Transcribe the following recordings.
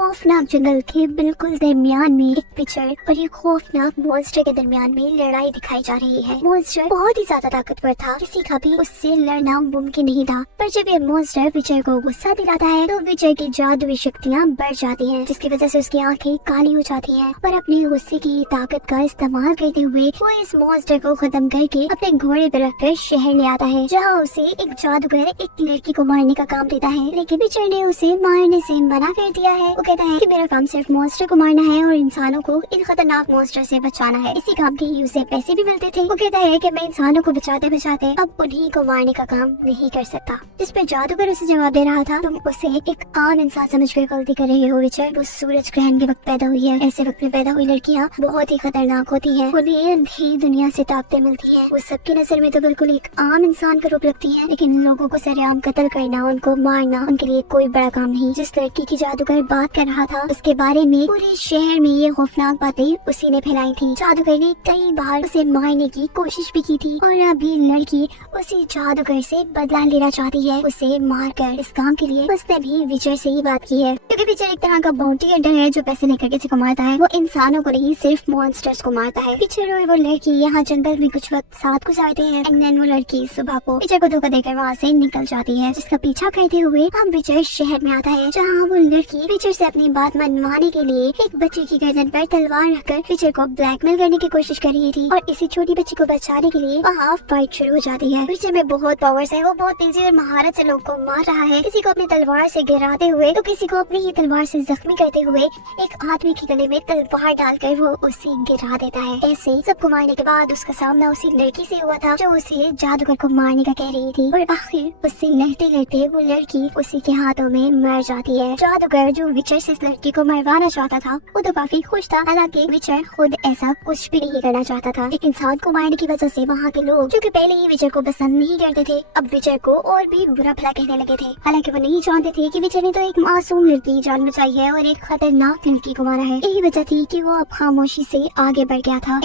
खौफनाक जंगल के बिल्कुल दरमियान में एक विचर और एक खौफनाक मॉन्स्टर के दरमियान में लड़ाई दिखाई जा रही है। मॉन्स्टर बहुत ही ज्यादा ताकतवर था, किसी का भी उससे लड़ना मुमकिन नहीं था। पर जब ये मॉन्स्टर विचर को गुस्सा दिलाता है तो विचर की जादुई शक्तियाँ बढ़ जाती हैं, जिसकी वजह से उसकी आंखें काली हो जाती हैं। पर अपने गुस्से की ताकत का इस्तेमाल करते हुए वो इस मॉन्स्टर को खत्म करके अपने घोड़े पर रखकर शहर ले आता है, जहाँ उसे एक जादूगर एक लड़की को मारने का काम देता है। लेकिन विचर ने उसे मारने से मना कर दिया है। वो कहता है कि मेरा काम सिर्फ मॉन्स्टर को मारना है और इंसानों को इन खतरनाक मॉन्स्टर से बचाना है। इसी काम के ही उसे पैसे भी मिलते थे। वो कहता है कि मैं इंसानों को बचाते बचाते अब उन्हीं को मारने का काम नहीं कर सकता। जिस पर जादूगर उसे जवाब दे रहा था, तुम उसे एक आम इंसान समझकर गलती कर रहे हो विचर। वो सूरज ग्रहण के वक्त पैदा हुई है। ऐसे वक्त में पैदा हुई लड़कियाँ बहुत ही खतरनाक होती है, उन्हें अंधी दुनिया से ताकतें मिलती है। वो सबकी नजर में तो बिल्कुल एक आम इंसान का रूप रखती है, लेकिन लोगों को सरेआम कत्ल करना, उनको मारना उनके लिए कोई बड़ा काम नहीं। जिस लड़की की जादूगर बात कर रहा था उसके बारे में पूरे शहर में ये खौफनाक बातें उसी ने फैलाई थी। जादूगर ने कई बार उसे मारने की कोशिश भी की थी और अभी लड़की उसी जादूगर से बदला लेना चाहती है, उसे मारकर। इस काम के लिए उसने भी विचर से ही बात की है, क्योंकि विचर एक तरह का बाउंटी हंटर है जो पैसे लेकर किसी को मारता है। वो इंसानों को नहीं, सिर्फ मॉन्स्टर्स को मारता है। विचर और वो लड़की यहाँ जंगल में कुछ वक्त साथ गुजारते हैं। एंड देन वो लड़की सुबह को विचर को धोखा देकर वहाँ से निकल जाती है, जिसका पीछा करते हुए हम विचर शहर में आता है, जहाँ वो लड़की विचर से अपनी बात मनवाने के लिए एक बच्चे की गर्दन पर तलवार रखकर विचर को ब्लैकमेल करने की कोशिश कर रही थी। और इसी छोटी बच्ची को बचाने के लिए वहाँ फाइट शुरू हो जाती है। विचर में बहुत पावर्स है, वो बहुत तेजी और महारत से लोगों को मार रहा है, किसी को अपनी तलवार से गिराते हुए तो किसी को अपनी ही तलवार से जख्मी करते हुए एक आदमी की गले में तलवार डालकर वो उसे गिरा देता है। ऐसे सबको मारने के बाद उसका सामना उसी लड़की से हुआ था जो उसे जादूगर को मारने का कह रही थी, और आखिर उससे लड़ते लड़ते वो लड़की उसी के हाथों में मर जाती है। जादूगर जो विचर से इस लड़की को मरवाना चाहता था वो तो काफी खुश था, हालांकि विचर खुद ऐसा कुछ भी नहीं करना चाहता था। एक इंसान को मारने की वजह से वहाँ के लोग जो कि पहले ही विचर को पसंद नहीं करते थे, अब विचर को और भी बुरा भला कहने लगे थे। हालांकि वो नहीं जानते थे कि विचर ने तो एक मासूम लड़की की जान बचाई है और एक खतरनाक लड़की को मारा है। यही वजह थी कि वो अब खामोशी से आगे बढ़ गया था।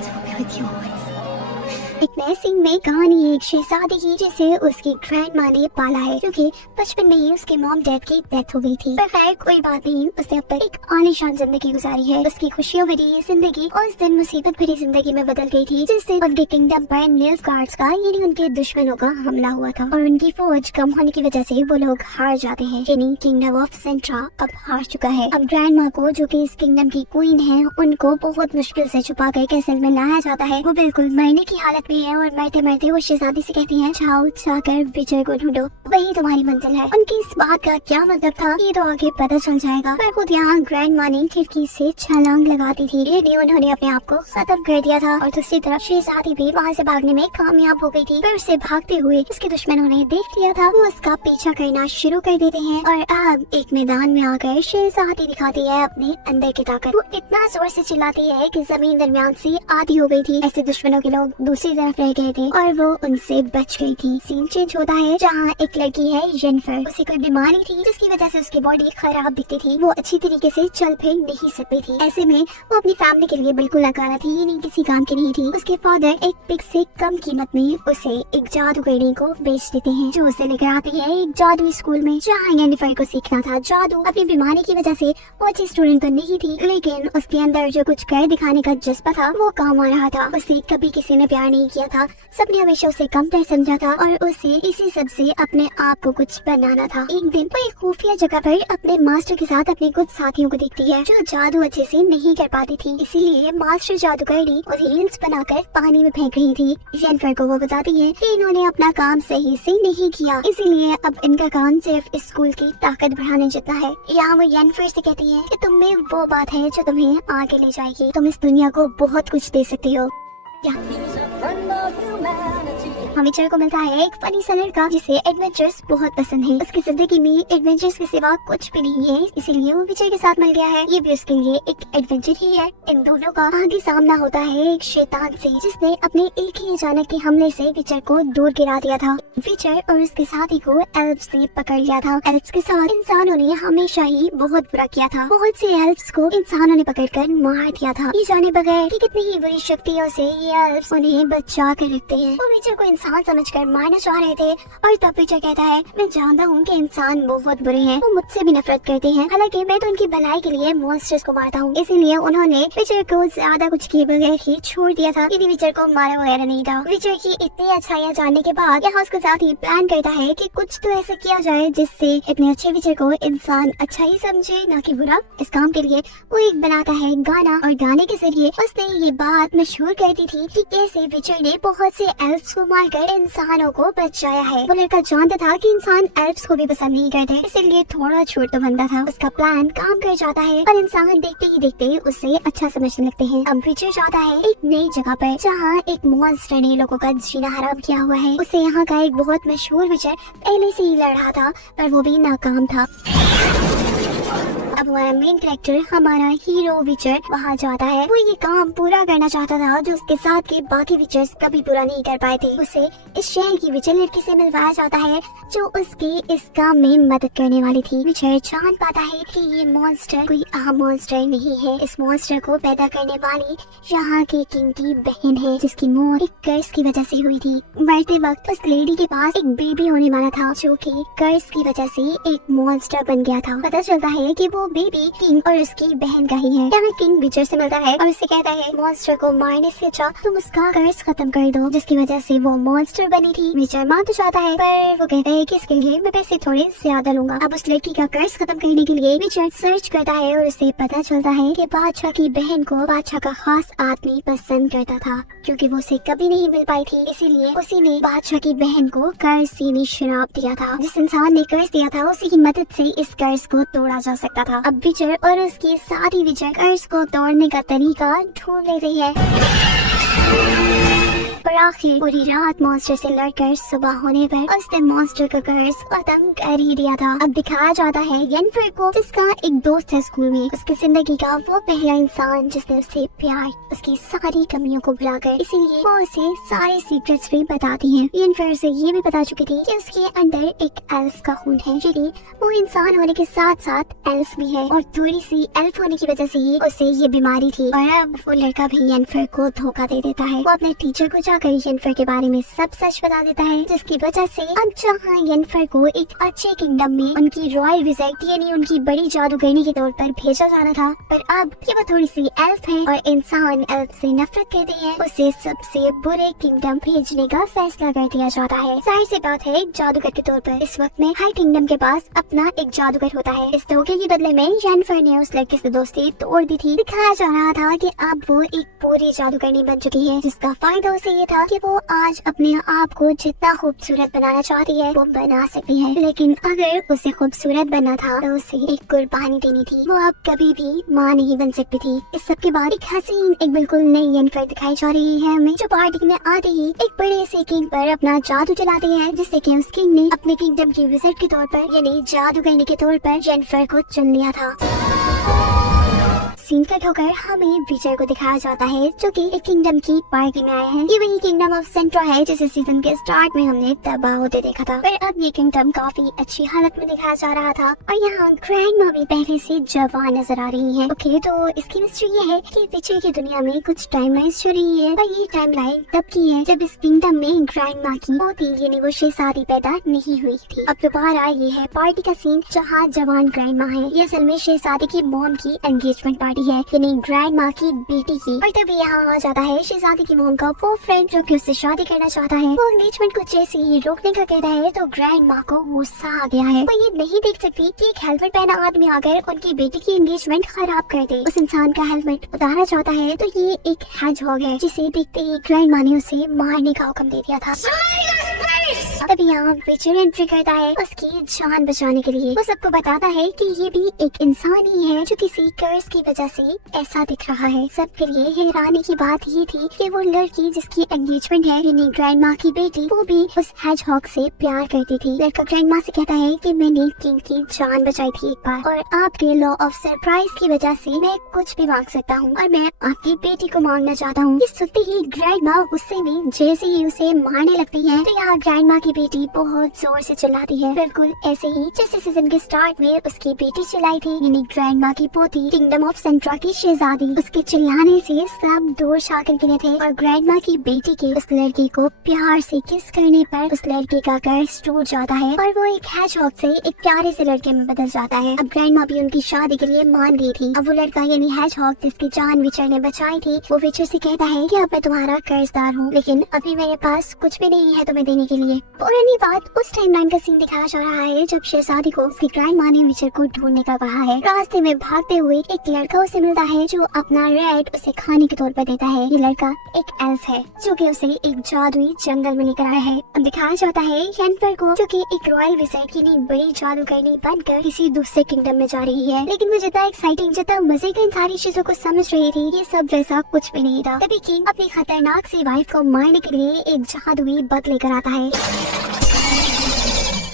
एक नए सीन में कहानी एक शहजादी की जिसे उसकी ग्रैंड माँ ने पाला है, क्योंकि बचपन में ही उसके मॉम डैड की डेथ हो गई थी। पर खैर कोई बात नहीं, उसने अब तक एक आलीशान जिंदगी गुजारी है। उसकी खुशियों भरी ये जिंदगी उस दिन मुसीबत भरी जिंदगी में बदल गई थी, जिस दिन उनके किंगडम पर नीलगार्ड्स का यानी उनके दुश्मनों का हमला हुआ था और उनकी फौज कम होने की वजह से वो लोग हार जाते हैं। यानी किंगडम ऑफ सेंट्रा अब हार चुका है। अब ग्रैंड माँ को, जो कि इस किंगडम की क्वीन है, उनको बहुत मुश्किल से छुपा कर कैसल में लाया जाता है। वो बिल्कुल मरने की हालत में है और मरते मरते वो शहजादी से कहती हैं, जाओ जाकर विजय को ढूंढो, वही तुम्हारी मंजिल है। उनकी इस बात का क्या मतलब था ये तो आगे पता चल जाएगा। पर खुद यहाँ ग्रैंड माँ ने खिड़की से छलांग लगाती थी, ये उन्होंने अपने आप को खत्म कर दिया था। और दूसरी तरफ शहजादी भी वहाँ से भागने में कामयाब हो गई थी, पर उसे भागते हुए उसके दुश्मनों ने देख लिया था। वो उसका पीछा करना शुरू कर देते हैं और अब एक मैदान में आकर शहजादी दिखाती है अपने अंदर की ताकत। वो इतना जोर से चिल्लाती है कि जमीन दरमियान से आधी हो गई थी। ऐसे दुश्मनों के लोग दूसरी तरफ रह गए थे और वो उनसे बच गई थी। सीन चेंज होता है जहाँ एक लड़की है जेनिफर, उसे कोई बीमारी थी जिसकी वजह से उसकी बॉडी खराब दिखती थी। वो अच्छी तरीके से चल फिर नहीं सकती थी। ऐसे में वो अपनी फैमिली के लिए बिल्कुल अकेला थी, ये नहीं किसी काम की नहीं थी। उसके फादर एक पिग से कम कीमत में उसे एक जादूगरनी को बेच देते हैं, जो उसे लेकर आते हैं एक जादुई स्कूल में, जहाँ जेनिफर को सीखना था जादू। अपनी बीमारी की वजह से वो अच्छी स्टूडेंट तो नहीं थी, लेकिन उसके अंदर जो कुछ कर दिखाने का जज्बा था वो काम आ रहा था। उसे कभी किसी ने प्यार नहीं किया था, सबने हमेशा उसे कमतर समझा था और उसे इसी सब से अपने आप को कुछ बनाना था। एक दिन वो एक खुफिया जगह पर अपने मास्टर के साथ अपने कुछ साथियों को देखती है जो जादू अच्छे से नहीं कर पाती थी, इसीलिए मास्टर जादूगरनी और हील्स बनाकर पानी में फेंक रही थी। जेनिफर को वो बताती है कि इन्होंने अपना काम सही से नहीं किया, इसीलिए अब इनका काम सिर्फ स्कूल की ताकत बढ़ाने जितना है। यहाँ वो जेनिफर से कहती है कि तुम में वो बात है जो तुम्हें आगे ले जाएगी, तुम इस दुनिया को बहुत कुछ दे सकती हो। विचर को मिलता है एक फनी सा लड़का जिसे एडवेंचर्स बहुत पसंद है। उसकी जिंदगी में एडवेंचर्स के सिवा कुछ भी नहीं है, इसीलिए वो विचर के साथ मिल गया है। ये भी उसके लिए एक एडवेंचर ही है। इन दोनों का आगे सामना होता है एक शैतान से, जिसने अपने एक ही अचानक के हमले से विचर को दूर गिरा दिया था। विचर और उसके साथी को एल्फ्स ने पकड़ लिया था। एल्फ्स के साथ इंसानों ने हमेशा ही बहुत बुरा किया था। बहुत से एल्फ्स को इंसानों ने पकड़कर मार दिया था, ये जाने बगैर कि कितनी ही बुरी शक्तियों से ये एल्फ्स उन्हें बचा कर रखते हैं। वो विचर को इंसान समझकर मारना चाह रहे थे। और तब विजय कहता है, मैं जानता हूँ कि इंसान बहुत बुरे हैं, वो मुझसे भी नफरत करते हैं, हालांकि मैं तो उनकी भलाई के लिए मॉन्स्टर्स को मारता हूँ। इसीलिए उन्होंने विजय को ज्यादा कुछ किए बगैर ही छोड़ दिया था, यदि विजय को मारा वगैरह नहीं था। विजय की इतनी अच्छाइयाँ जानने के बाद यहाँ उसके साथ ही प्लान करता है कि कुछ तो ऐसा किया जाए जिससे इतने अच्छे विजय को इंसान अच्छा ही समझे, ना कि बुरा। इस काम के लिए वो एक बनाता है गाना, और गाने के जरिए उसने ये बात मशहूर कर दी थी कि कैसे विजय ने बहुत से एल्फ्स को मारकर इंसानों को बचाया है। वो लड़का जानता था कि इंसान एल्फ्स को भी पसंद नहीं करते, इसलिए थोड़ा छोट तो बनता था। उसका प्लान काम कर जाता है और इंसान देखते ही देखते उसे अच्छा समझने लगते हैं। अब विजय जाता है एक नई जगह पर जहाँ एक मॉन्स्टर ने लोगों का जीना हराम किया हुआ है। उसे यहाँ का एक बहुत मशहूर विजय पहले से ही लड़ रहा था, पर वो भी नाकाम था। अब हमारा मेन कैरेक्टर, हमारा हीरो विजय वहाँ जाता है। वो ये काम पूरा करना चाहता था जो उसके साथ के बाकी विजयर्स कभी पूरा नहीं कर पाए थे। उसे इस शहर की विजय लड़की से मिलवाया जाता है जो उसकी इस काम में मदद करने वाली थी। विजय जान पाता है कि ये मॉन्स्टर कोई आम मॉन्स्टर नहीं है। इस मॉन्स्टर को पैदा करने वाली यहाँ के किंग की बहन है, जिसकी मौत एक कर्ज की वजह से हुई थी। मरते वक्त उस लेडी के पास एक बेबी होने वाला था जो कि कर्ज की वजह से एक मॉन्स्टर बन गया था। पता चलता है कि वो बेबी किंग और उसकी बहन का ही है। यहाँ किंग विजय से मिलता है और उससे कहता है, मॉन्स्टर को मारने से अच्छा तुम उसका कर्ज खत्म कर दो, जिसकी वजह से वो मॉन्स्टर बनी थी। विजय मान तो चाहता है, पर वो कहता है कि इसके लिए मैं पैसे थोड़े ज्यादा लूंगा। अब उस लड़की का कर्ज खत्म करने के लिए विजय सर्च करता है और उसे पता चलता है कि बादशाह की बहन को बादशाह का खास आदमी पसंद करता था। क्योंकि वो उसे कभी नहीं मिल पाई थी, इसीलिए उसी ने बादशाह की बहन को कर्ज सीनी शराब दिया था। जिस इंसान ने कर्ज दिया था उसी की मदद से इस कर्ज को तोड़ा जा सकता था। अब विजय और उसकी सारी विजय कर्ज को तोड़ने का तरीका ढूंढ लेते हैं। पर आखिर पूरी रात मॉन्स्टर से लड़कर सुबह होने पर उसने मॉन्स्टर का कर्ज खत्म कर ही दिया था। अब दिखाया जाता है येनफर को, जिसका एक दोस्त है स्कूल में, उसकी जिंदगी का वो पहला इंसान जिसने उसे प्यार, उसकी सारी कमियों को भुलाकर, इसीलिए वो उसे सारे सीक्रेट्स भी बताती है। येनफर से ये भी पता चुकी थी कि उसके अंदर एक एल्फ का खून है, यानी वो इंसान होने के साथ साथ एल्फ भी है, और थोड़ी सी एल्फ होने की वजह से ही उसे ये बीमारी थी। और अब वो लड़का भी येनफर को धोखा दे देता है। वो अपने टीचर को जाकर येनफर के बारे में सब सच बता देता है, जिसकी वजह से अब जहाँ येनफर को एक अच्छे किंगडम में उनकी रॉयल विजिट यानी उनकी बड़ी जादूगरनी के तौर पर भेजा जाना था, पर अब कि वो थोड़ी सी एल्फ है और इंसान एल्फ से नफरत करते हैं, उसे सबसे बुरे किंगडम भेजने का फैसला कर दिया जाता है। जाहिर सी बात है, एक जादूगर के तौर पर इस वक्त में हर किंगडम के पास अपना एक जादूगर होता है। इस धोखे के बदले में येनफर ने उस लड़के से दोस्ती तोड़ दी थी। दिखाया जा रहा था कि अब वो एक पूरी जादूगरनी बन चुकी है, जिसका फायदा उसे ये था कि वो आज अपने आप को जितना खूबसूरत बनाना चाहती है वो बना सकती है। लेकिन अगर उसे खूबसूरत बनना था तो उसे एक कुर्बानी देनी थी। वो अब कभी भी माँ नहीं बन सकती थी। इस सब के बाद एक हसीन, एक बिल्कुल नई येनफर दिखाई जा रही है हमें, जो पार्टी में आते ही एक बड़े से किंग पर अपना जादू चलाते हैं, जिससे कि उस किंग ने अपने किंगडम की विजिट के तौर पर यानी जादूगरनी के तौर पर येनफर को चुन लिया था। सीन कट होकर हमें विजय को दिखाया जाता है, जो कि एक किंगडम की पार्टी में आए हैं। ये वही किंगडम ऑफ सेंट्रा है जिसे सीजन के स्टार्ट में हमने तबाह होते देखा था, पर अब ये किंगडम काफी अच्छी हालत में दिखाया जा रहा था और यहाँ ग्रैंडमा भी पहले से जवान नजर आ रही है। ओके, तो इसकी मिस्ट्री ये है कि विजय की दुनिया में कुछ टाइमलाइंस चल रही है, पर ये टाइमलाइन तब की है जब इस किंगडम में ग्रैंडमा की पोती यानी वो शहजादी पैदा नहीं हुई थी। अब दोबारा ये है पार्टी का सीन जहाँ जवान ग्रैंडमा है। ये असल में शहजादी की मॉम की एंगेजमेंट पार्टी है, यानी ग्रैंडमा की बेटी की। और तभी यहाँ आ जाता है शहजादी की मॉम का वो फ्रेंड जो कि उससे शादी करना चाहता है। वो एंगेजमेंट को जैसे ही रोकने का कहता है तो ग्रैंडमा को गुस्सा आ गया है। वो ये नहीं देख सकती कि एक हेलमेट पहना आदमी आकर उनकी बेटी की एंगेजमेंट खराब कर दे। उस इंसान का हेलमेट उतारना चाहता है तो ये एक हेजहॉग है, जिसे देखते ही ग्रैंडमा ने उसे मारने का हुक्म दे दिया था। तभी यहाँ विजय एंट्री करता है उसकी जान बचाने के लिए। वो सबको बताता है कि ये भी एक इंसान ही है जो किसी कर्ज की वजह से ऐसा दिख रहा है। सबके लिए हैरानी की बात ये थी कि वो लड़की जिसकी एंगेजमेंट है यानी ग्रैंडमा की बेटी, वो भी उस हेजहॉग से प्यार करती थी। लड़का ग्रैंडमा से कहता है कि मैंने किंग की जान बचाई थी एक बार, और आपके लॉ ऑफ सरप्राइज की वजह से मैं कुछ भी मांग सकता हूँ और मैं आपकी बेटी को मांगना चाहता हूँ। ये सुनते ही ग्रैंडमा गुस्से में जैसे ही उसे मारने लगती है तो यहाँ ग्रैंडमा की बेटी बहुत जोर से चिल्लाती है, बिल्कुल ऐसे ही जैसे सीजन के स्टार्ट में उसकी बेटी चिल्लाई थी, यानी ग्रैंड माँ की पोती किंगडम ऑफ सेंट्रा की शहजादी। उसके चिल्लाने से सब दूर शाकर गिरे थे और ग्रैंड माँ की बेटी के उस लड़के को प्यार से किस करने पर उस लड़के का कर्ज टूट जाता है और वो एक हैजहॉग से एक प्यारे से लड़के में बदल जाता है। अब ग्रैंड माँ भी उनकी शादी के लिए मान गई थी। अब वो लड़का यानी हैजहॉग जिसकी जान विचर ने बचाई थी, वो विचर से कहता है कि अब मैं तुम्हारा कर्जदार हूँ, लेकिन अभी मेरे पास कुछ भी नहीं है तुम्हें देने के लिए। पुरानी बात उस टाइमलाइन का सीन दिखाया जा रहा है जब शहजादी को उसकी ग्रैंड माँ ने विचर को ढूंढने का कहा है। रास्ते में भागते हुए एक लड़का उसे मिलता है जो अपना रेड उसे खाने के तौर पर देता है। ये लड़का एक एल्फ है जो कि उसे एक जादुई जंगल में लेकर आया है। अब दिखाया जाता है येनिफर को जो कि एक रॉयल विज़ार्ड यानी बड़ी जादूगरनी बनकर किसी दूसरे किंगडम में जा रही है, लेकिन वो जितना एक्साइटिंग, जितना मजे का इन सारी चीजों को समझ रही थी, ये सब वैसा कुछ भी नहीं था। तभी किंग अपनी खतरनाक सी वाइफ को मारने के लिए एक जादुई बग लेकर आता है।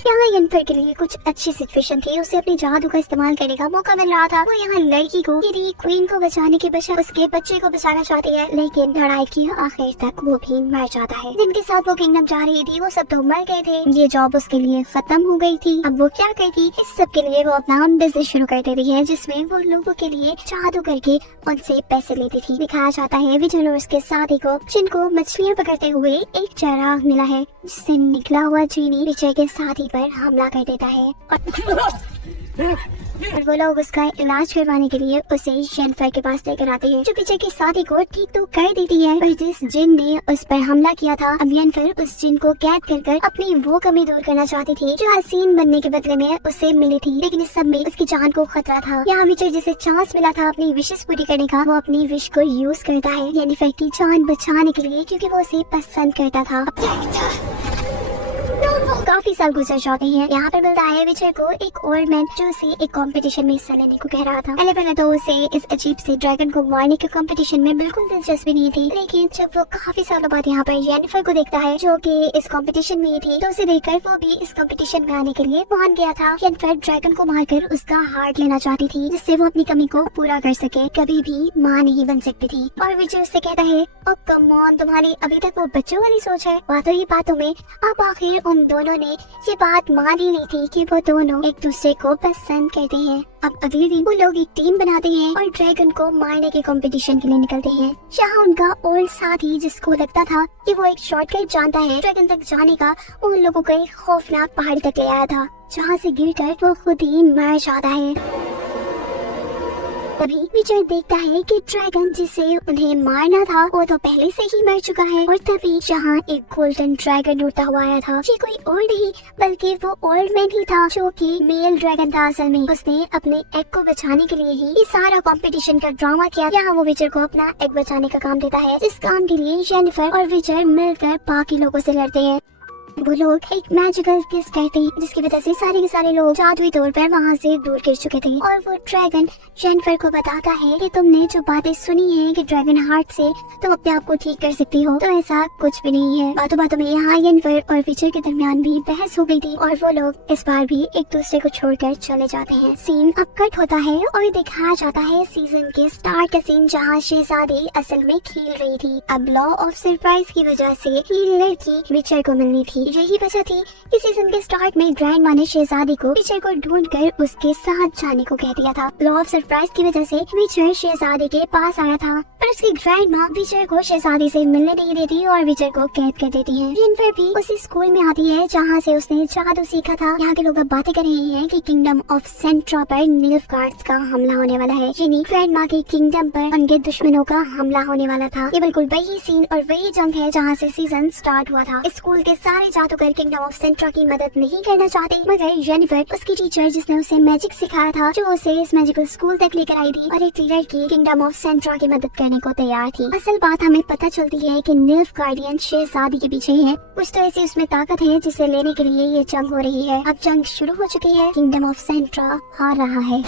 यहाँ येनिफर के लिए कुछ अच्छी सिचुएशन थी, उसे अपने जादू का इस्तेमाल करने का मौका मिल रहा था। वो यहाँ लड़की को यानी क्वीन को बचाने के बजाय उसके बच्चे को बचाना चाहती है, लेकिन लड़ाई की आखिर तक वो भी मर जाता है। जिनके साथ वो किंगडम जा रही थी वो सब तो मर गए थे, ये जॉब उसके लिए खत्म हो गई थी। अब वो क्या करती, इस सब के लिए वो अपना बिजनेस शुरू कर देती है जिसमें वो लोगों के लिए जादू करके उनसे पैसे लेती थी। दिखाया जाता है विजय और उसके साथी को जिनको मछलियाँ पकड़ते हुए एक चराग मिला है जिससे निकला हुआ जीनी विजय के साथी पर हमला कर देता है और वो लोग उसका इलाज करवाने के लिए उसे येनिफर के पास लेकर आते हैं जो विजय के साथी को ठीक तो कर देती है, पर जिस जिन ने उस पर हमला किया था अब येनिफर उस जिन को कैद कर अपनी वो कमी दूर करना चाहती थी जो हसीन बनने के बदले में उसे मिली थी। लेकिन इस सब में उसकी जान को खतरा था। यहाँ विजय जिसे चांस मिला था अपनी विशेष पूरी करने का, वो अपनी विश को यूज करता है येनिफर की जान बचाने के लिए, क्योंकि वो उसे पसंद करता था। काफी साल गुजर जाते हैं। यहाँ पर मिलता है विजय को एक ओल्ड मैन जो उसे एक कंपटीशन में हिस्सा लेने को कह रहा था। पहले तो उसे इस अजीब से ड्रैगन को मारने के कंपटीशन में बिल्कुल दिलचस्पी नहीं थी, लेकिन जब वो काफी सालों बाद यहाँ पर येनिफर को देखता है जो कि इस कंपटीशन में थी, तो उसे देखकर वो भी इस कंपटीशन में आने के लिए मान गया था। येनिफर ड्रैगन को मारकर उसका हार्ट लेना चाहती थी जिससे वो अपनी कमी को पूरा कर सके, कभी भी माँ नहीं बन सकती थी। और विजय उससे कहता है, ओ कम ऑन, तुम्हारी अभी तक वो बच्चों वाली सोच है। बातों ही बातों में अब आखिर उन दोनों ने ये बात मान ही नहीं थी कि वो दोनों एक दूसरे को पसंद करते हैं। अब अगले दिन वो लोग एक टीम बनाते हैं और ड्रैगन को मारने के कंपटीशन के लिए निकलते हैं। जहाँ उनका ओल्ड साथी जिसको लगता था कि वो एक शॉर्टकट जानता है ड्रैगन तक जाने का, उन लोगों को एक खौफनाक पहाड़ी तक ले आया था जहाँ से गिरकर वो खुद ही मर जाता है। तभी विजय देखता है कि ड्रैगन जिसे उन्हें मारना था वो तो पहले से ही मर चुका है। और तभी जहाँ एक गोल्डन ड्रैगन उड़ता हुआ आया था, ये कोई और नहीं बल्कि वो ओल्ड मैन ही था जो कि मेल ड्रैगन था। असल में उसने अपने एग को बचाने के लिए ही ये सारा कंपटीशन का ड्रामा किया। यहाँ वो विजय को अपना एग बचाने का काम देता है, जिस काम के लिए येनिफर और विजय मिलकर बाकी लोगों से लड़ते हैं। वो लोग एक मैजिकल किस करते हैं जिसकी वजह से सारे के सारे लोग जादुई तौर पर वहाँ से दूर गिर चुके थे। और वो ड्रैगन येनिफर को बताता है कि तुमने जो बातें सुनी है कि ड्रैगन हार्ट से तुम अपने आप को ठीक कर सकती हो, तो ऐसा कुछ भी नहीं है। बातों बातों में यहाँ येनिफर और विजय के दरमियान भी बहस हो गई थी और वो लोग इस बार भी एक दूसरे को छोड़कर चले जाते हैं। सीन अब कट होता है और दिखाया जाता है सीजन के स्टार्ट का सीन जहाँ शहजादी असल में खेल रही थी। अब लॉ ऑफ सरप्राइज की वजह से ये लड़की विजय को मिलनी थी। यही वजह थी कि सीजन के स्टार्ट में ग्रैंड माँ ने शहजादी को विजय को ढूंढकर उसके साथ जाने को कह दिया था। लॉ ऑफ सरप्राइज की वजह से विजय शहजादी के पास आया था, पर उसकी ग्रैंड माँ विजय को शहजादी से मिलने नहीं देती और विजय को कैद कर देती है। येनिफर भी उसी स्कूल में आती है जहाँ से उसने जादू सीखा था। यहाँ के लोग अब बातें कर रहे हैं कि किंगडम ऑफ सेंट्रा पर निल्फगार्ड्स का हमला होने वाला है, यानी ग्रैंड माँ के किंगडम पर उनके दुश्मनों का हमला होने वाला था। ये बिल्कुल वही सीन और वही जंग है जहाँ से सीजन स्टार्ट हुआ था। स्कूल के सारे जादूगर किंगडम ऑफ सेंट्रा की मदद नहीं करना चाहते, मगर येनिफर उसकी टीचर जिसने उसे मैजिक सिखाया था, जो उसे इस मैजिकल स्कूल तक लेकर आई थी और एक लड़की किंगडम ऑफ सेंट्रा की मदद करने को तैयार थी। असल बात हमें पता चलती है कि निल्फगार्डियन शहजादी के पीछे है। कुछ तो ऐसी उसमें ताकत है जिसे लेने के लिए ये जंग हो रही है। अब जंग शुरू हो चुकी है, किंगडम ऑफ सेंट्रा हार रहा है।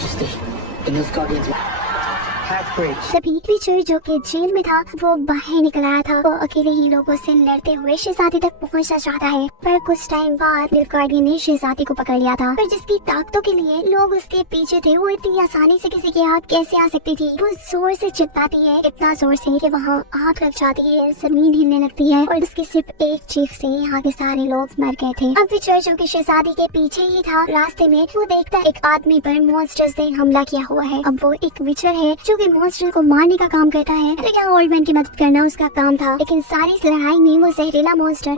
Hatch breach. तभी विचर जो कि जेल में था वो बाहर निकल आया था। वो अकेले ही लोगों से लड़ते हुए शहजादी तक पहुंचना चाहता है, पर कुछ टाइम बाद निल्फ गार्डियन ने शहजादी को पकड़ लिया था। पर जिसकी ताकतों के लिए लोग उसके पीछे थे, वो इतनी आसानी से किसी के हाथ कैसे आ सकती थी। वो जोर से चिल्लाती है, इतना जोर से कि वहाँ आग लग जाती है, जमीन हिलने लगती है और उसकी सिर्फ एक चीख से यहाँ के सारे लोग मर गए थे। अब विचर जो कि शहजादी के पीछे ही था, रास्ते में वो देखता है एक आदमी पर मॉन्स्टर्स ने हमला किया हुआ है। अब वो एक विचर है जो कि मॉन्स्टर को मारने का काम करता है, तो यहाँ ओल्ड मैन की मदद करना उसका काम था। लेकिन सारी इस लड़ाई में वो जहरीला मॉन्स्टर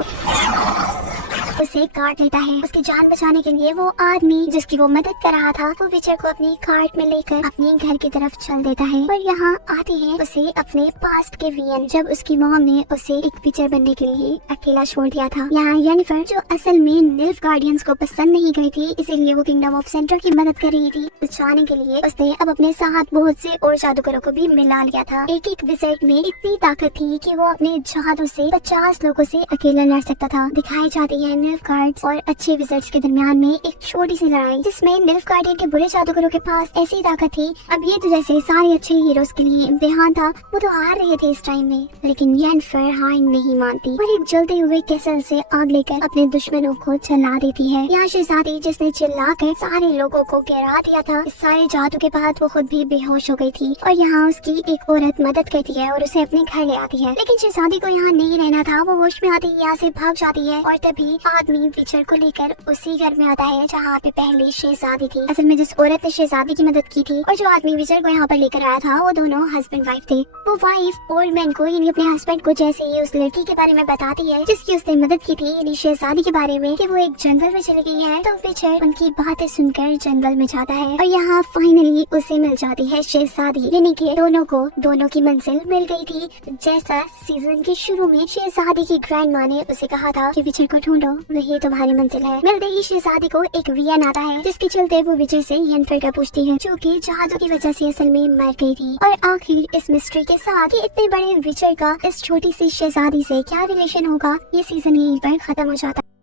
उसे काट लेता है। उसकी जान बचाने के लिए वो आदमी जिसकी वो मदद कर रहा था, वो विचर को अपनी कार्ट में लेकर अपने घर की तरफ चल देता है। और यहाँ आते हैं उसे अपने पास्ट के वियन, जब उसकी मॉम ने उसे एक विचर बनने के लिए अकेला छोड़ दिया था। यहाँ येनिफर जो असल में निल्फ गार्डियंस को पसंद नहीं गई थी, इसीलिए वो किंगडम ऑफ सेंटर की मदद कर रही थी बचाने के लिए, उसने अब अपने साथ बहुत से और जादूगरों को भी मिला लिया था। एक एक विजिट में इतनी ताकत थी कि वो अपने जादू से 50 लोगों से अकेला लड़ सकता था। दिखाई जाती है निल्फ गार्ड्स और अच्छे विजिट्स के दरमियान में एक छोटी सी लड़ाई, जिसमें निल्फ गार्डियन के बुरे जादूगरों के पास ऐसी ताकत थी, अब ये तो जैसे सारे अच्छे हीरोज के लिए इम्तिहान था। वो तो हार रहे थे इस टाइम में, लेकिन येनिफर हार नहीं मानती और एक जलते हुए कैसल से आग लेकर अपने दुश्मनों को जला देती है। यहाँ शहजादी जिसने चिल्लाकर सारे लोगों को गिरा दिया था, इस सारे जादू के बाद वो खुद भी बेहोश हो गई थी और यहाँ उसकी एक औरत मदद करती है और उसे अपने घर ले आती है। लेकिन शहजादी को यहाँ नहीं रहना था, वो होश में आती यहाँ से भाग जाती है और तभी आदमी विचर को लेकर उसी घर में आता है जहाँ पे पहले शहजादी थी। असल में जिस औरत ने शहजादी की मदद की थी और जो आदमी विचर को यहाँ पर लेकर आया था, वो दोनों हस्बैंड वाइफ थे। वो वाइफ ओल्ड मैन को यानी अपने हस्बैंड को जैसे ही उस लड़की के बारे में बताती है जिसकी उसने मदद की थी यानी शहजादी के बारे में, कि वो एक जंगल में चली गई है, तो विचर उनकी बातें सुनकर जंगल में जाता है और यहाँ फाइनली उसे मिल जाती है शहजादी, यानी कि दोनों को दोनों की मंजिल मिल गई थी। जैसा सीजन के शुरू में शहजादी की ग्रैंड माँ ने उसे कहा था कि विचर को ढूंढो, वही तुम्हारी मंजिल है। मिलते ही शहजादी को एक वियन आता है, जिसके चलते वो विचर से येनिफर का पूछती है, जो कि जादू की वजह से असल में मर गई थी। और आखिर इस मिस्ट्री के साथ कि इतने बड़े विचर का इस छोटी सी शहजादी से क्या रिलेशन होगा, ये सीजन यहीं पर खत्म हो जाता है।